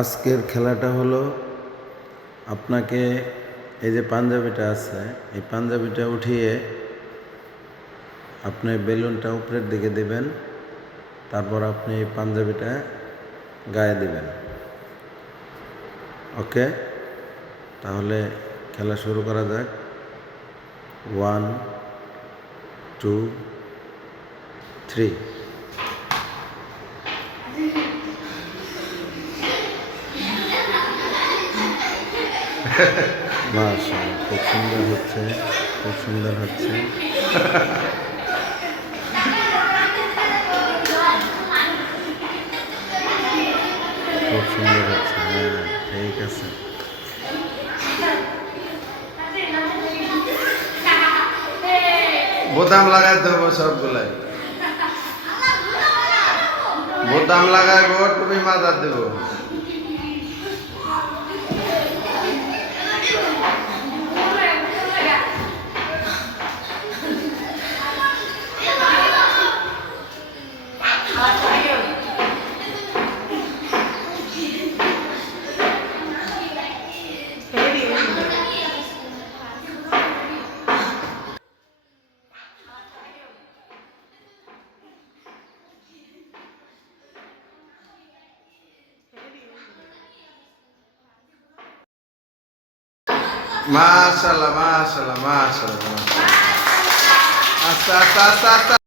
আজকের খেলাটা হলো আপনাকে এই যে পাঞ্জাবিটা আছে এই পাঞ্জাবিটা উঠিয়ে আপনি বেলুনটা উপরের দিকে দিবেন, তারপর আপনি এই পাঞ্জাবিটা গায়ে দিবেন। ওকে, তাহলে খেলা শুরু করা যাক। 1 2 3। মাশাআল্লাহ, খুব সুন্দর হচ্ছে, খুব সুন্দর হচ্ছে। খুব সুন্দর হচ্ছে। হ্যাঁ, ঠিক আছে। বোতাম লাগাই দেবো সবগুলাই, বোতাম লাগাইবো, টুপি মাথা দেবো। মাশাআল্লাহ, মাশাআল্লাহ, মাশাআল্লাহ। আস্তে আস্তে আস্তে আস্তে।